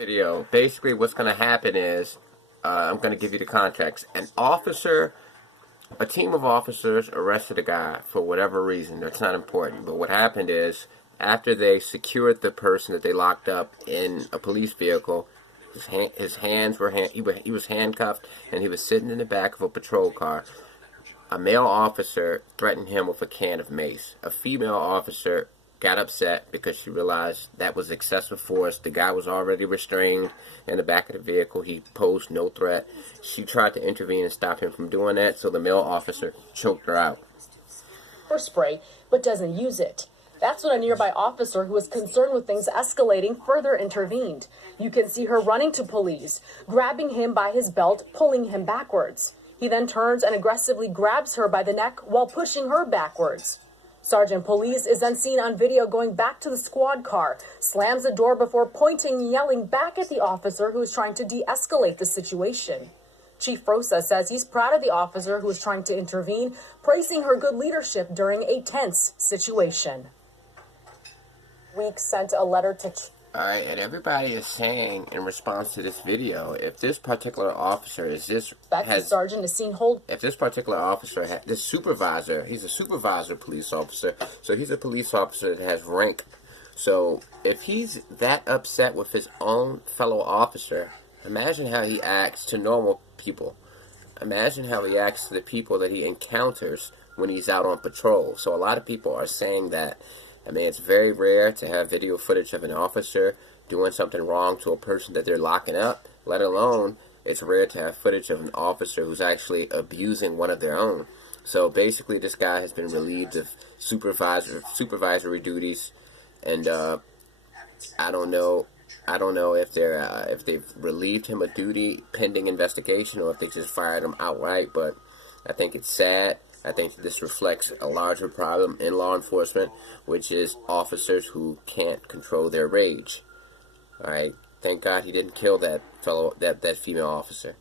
Video. Basically, what's going to happen is, I'm going to give you the context. A team of officers arrested a guy for whatever reason. That's not important. But what happened is, after they secured the person that they locked up in a police vehicle, his hands were he was handcuffed, and he was sitting in the back of a patrol car. A male officer threatened him with a can of mace. A female officer got upset because she realized that was excessive force. The guy was already restrained in the back of the vehicle. He posed no threat. She tried to intervene and stop him from doing that, so the male officer choked her out. Pepper spray, but doesn't use it. That's when a nearby officer who was concerned with things escalating further intervened. You can see her running to police, grabbing him by his belt, pulling him backwards. He then turns and aggressively grabs her by the neck while pushing her backwards. Sergeant Police is then seen on video going back to the squad car, slams the door before pointing and yelling back at the officer who is trying to de-escalate the situation. Chief Rosa says he's proud of the officer who is trying to intervene, praising her good leadership during a tense situation. Weeks sent a letter to... Alright, and everybody is saying in response to this video, if this particular officer is this... Sergeant is seen hold... If this particular officer, this supervisor, he's a supervisor police officer, so he's a police officer that has rank. So, if he's that upset with his own fellow officer, imagine how he acts to normal people. Imagine how he acts to the people that he encounters when he's out on patrol. So a lot of people are saying that, I mean, it's very rare to have video footage of an officer doing something wrong to a person that they're locking up, let alone it's rare to have footage of an officer who's actually abusing one of their own. So basically this guy has been relieved of supervisory duties, and I don't know if they've relieved him of duty pending investigation or if they just fired him outright, but I think it's sad. I think this reflects a larger problem in law enforcement, which is officers who can't control their rage. Alright, thank God he didn't kill that female officer.